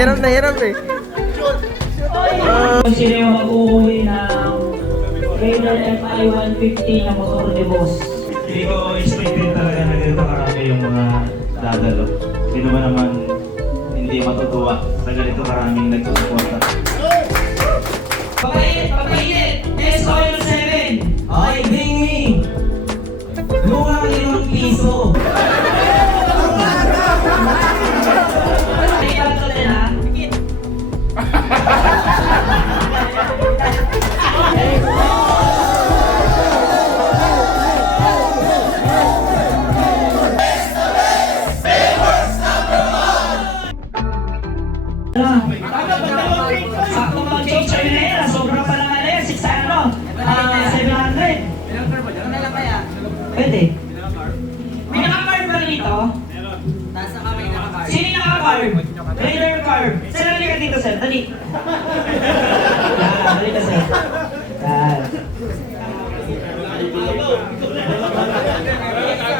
Hirap na hirap eh. Sila yung mag-uwi ng Raider FI 150 na motor de boss. Hindi ko expected talaga na ganito karami yung mga dadalo. Sino ba naman hindi matutuwa sa ganito karaming nagsusuporta. Papainit! S-Oil 7! Okay, bring me! Luwang 5 piso! Ay, ito din ha? Sakto mga change kayo na yan. Sobrang pa naman na yan. 700. Pwede. May naka-carb ba rito? Nasa kamay naka-carb. Sino yung naka-carb? Raider carb. Saan nalika ka dito, sir? Dali. Dali ka, sir. Yan.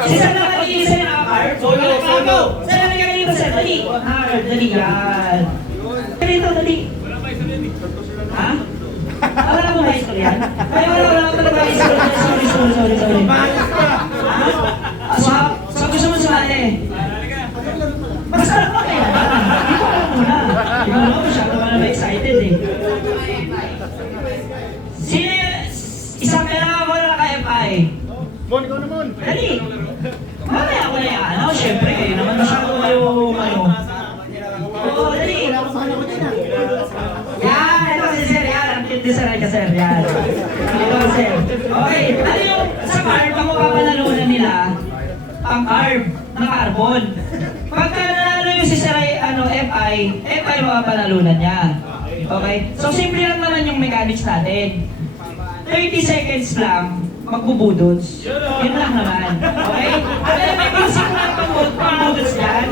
Si saan nakakita yung naka-carb? Saan nalika ka dito, sir? Dali. Carb, dali. Yan. Dito, dali. Ha? Wala mo high school yan? Ay, wala ko talaga high school. Sorry. Ha? So gusto mo sumali? Basta ako eh. Di ko alam muna. Di ko alam, masyado ka naman excited eh. Sino isang kailangan ko na naka-FI? Mon, ikaw naman. Dali. Mamaya ako na yan. Ako, syempre eh. Naman masyado kayo Oo, dali. Yan, ito si Sir. Yan, ang cute ni Sir ay ka, Sir. Yan. Ito, Sir. Okay, ano yung sa carb, ang mapapanalunan nila, ang carb na carbon. Pagka nanalo yung si Sir ay, FI mapapanalunan niya. Okay? So, simple lang naman yung mechanics natin. 30 seconds lang, magbubudots. Yun lang naman. Okay? Pero may music lang pagbudots dyan.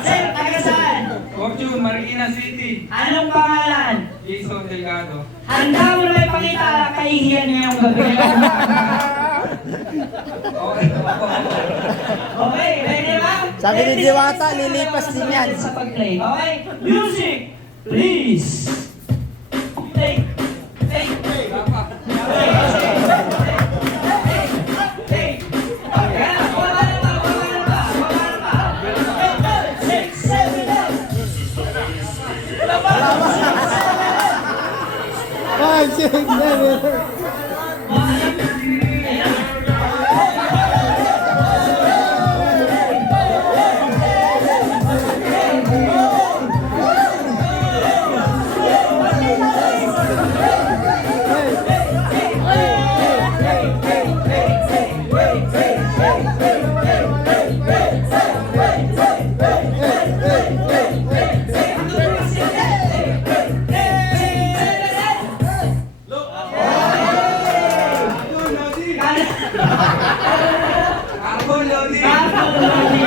Sir, taga saan? Fortune, Marikina City. Anong pangalan? Jason Delgado. Handa mo na ipakita kahihiyan ngayong gabi. Okay, ready ba? Sabi ni Diwata, lilipas din yan. Sa pag-play. Okay? Music, please. Take. Five, six, seven.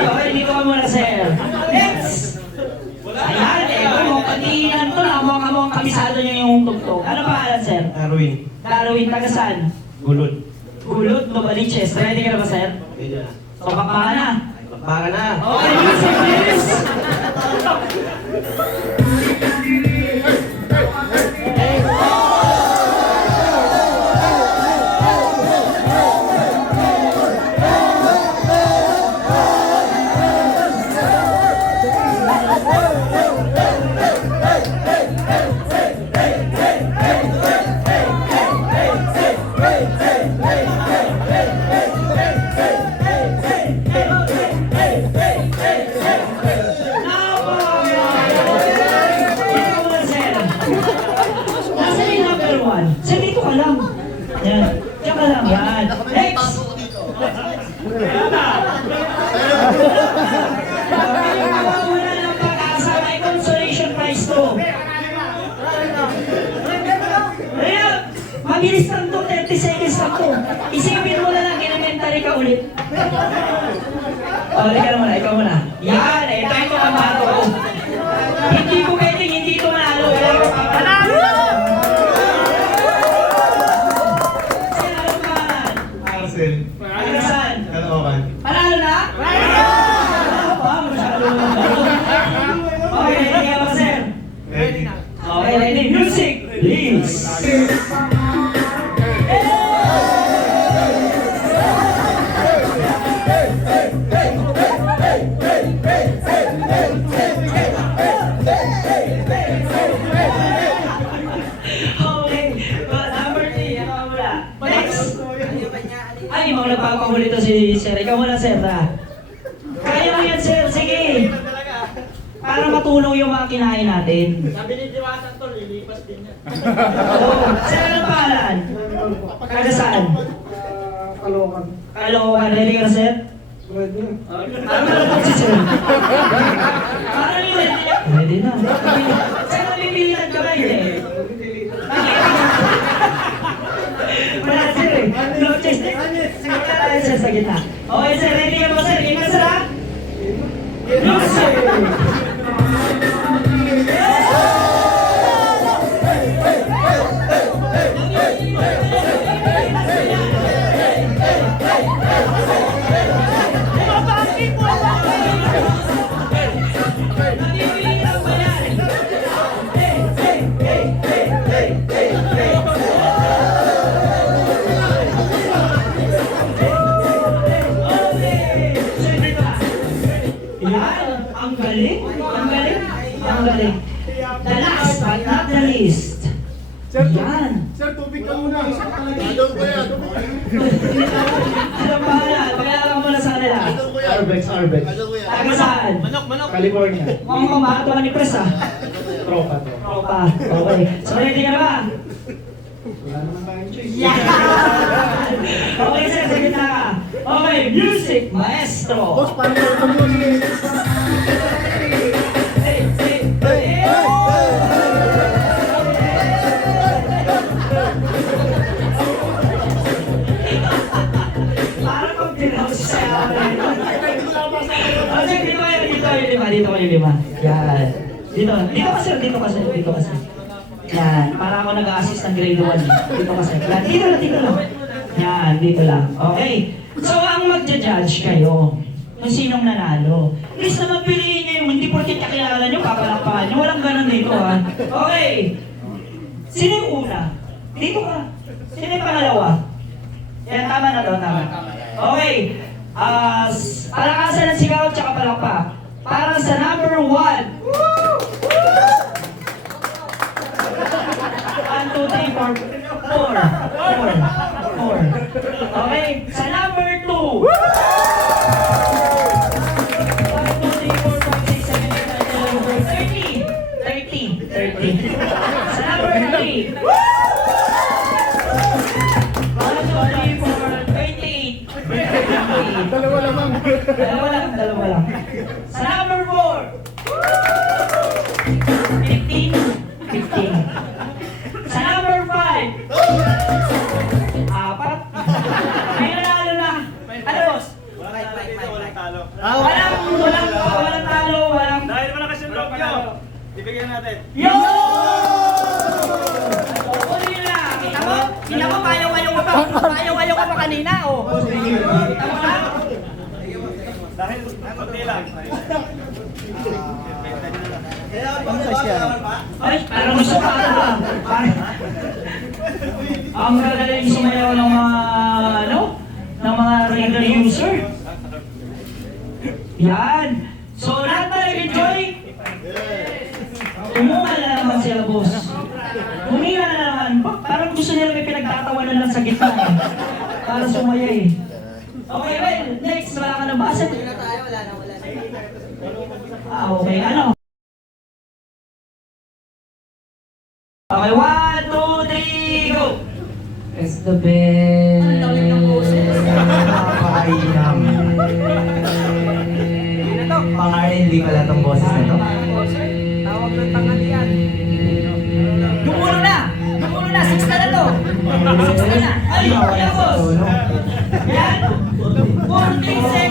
Okay, dito ka muna, sir. Next! Ayan, patingin to, namang kabisado niya yung tugtog. Ano pangalan, sir? Darwin, taga saan? Gulod. Gulod, Novaliches. Ready ka na ba, sir? So, pakpaka na. Para na. Okay, music, please! Sir, dito ka lang. Yan. Diyan ka lang. Yan. Next! Wala ng pag-asa. May consolation prize to. Kaya, mabilis lang to. 30 seconds lang to. Isipin mo na lang, elementary ka ulit. Ikaw muna. Yan. Ito yung pamato. Hindi ko pwedeng hindi ito manalo. Panalo! Panalo na? Panalo pa? Masyado. Okay, hindi ka Ay, mga nagpapahuli to si Sir. Ikaw muna, Sir, ha? Kaya mo yan, Sir. Sige. Para matulong yung mga kinain natin. Sabi ni Diwata to, lilipas din yan. Oo. Sir, anong pangalan? Kada saan? Kalokan. Caloocan. Ready ka na, Sir? Pwede. Parang malapag si Sir. Parang yung ready na. Ready na. Sir, napipilitan ka ba? Hindi. Wala, Sir, eh. No chase. Sige na tayo, Sir, sa gitna. Okay, Sir. Ready ka ba, Sir? Game na, Sir, ha? No, Sir. Yan, ang galing. Ang galing. Ang galing. The last but not the least. Yan. Sir, tubig ka muna. Adol ko yan. Ano pa na? Pagkakalang mo na sa nila. Adol ko yan. Arbex, Arbex. Adol ko yan. Taga saan? California. Mukhang kumakatawan ni Pres, ah. Tropa. Tropa. Okay. So, ready ka na ba? Wala naman tayong choice. Yan! Okay, sir. Sige na. Okay, music, maestro. Boss, paano ka ito music? Hey, hey, hey. Parang kung tinapos siya. Okay, dito kayo, dito kayo lima, dito kayo lima. Yan. Dito ka sir, dito ka sir, dito ka sir. Yan, para ako nag-assist ng grade 1. Dito ka sir. Yan, dito lang. Yan, dito lang. Okay. So, ang magja-judge kayo kung sinong nanalo. Please naman piliin nyo yung hindi porket kakilala nyo, papalakpakan nyo. Walang ganun dito, ha. Okay. Sino yung una? Dito ka. Sino yung pangalawa? Yan, tama na to, tama. Okay. Palakasan ng sigaw tsaka palakpak. Para sa number 1. 1, 2, 3, 4. 4. Okay. Sa number 2. 1, 2, 3, 4, 5, 6, 7, 8, 9, 10, 11, 12, 13. 30. Sa number 3. 1, 2, 3, 4, 28. Dalawa lamang. Dalawa lang. Sa number 4. 15. Sa number 5. 4. May nanalo na. Ano, boss? Walang talo. Walang talo, walang... Dahil malakas yung drop nyo, ibigyan natin. Yo! Uli na. Kita mo? Kita mo, payaw-ayaw ka pa. Payaw-ayaw ka pa kanina, oh. Kita mo na? Dahil, konti lang. Ano size yan? Ay, parang gusto ka ata. Ang gagaling sumayaw ng mga, ng mga regular user. Yan. So, lahat ba nag-enjoy? Umuha na naman sila, boss. Huminga na naman. Parang gusto nila may pinagtatawanan lang sa gitna. Para sumaya eh. Okay, well, next, wala ka na basa. Wala na. Okay, ano? Okay, 1, 2, 3, go! It's the best. Ang dami ng boses. Napakainam. Mga R&B pala tong boses na to. Tawag ng tangal yan. Gumulo na! Gumulo na! 6 na to! 6 na! Ay! Yan, boss! Yan! 14 seconds!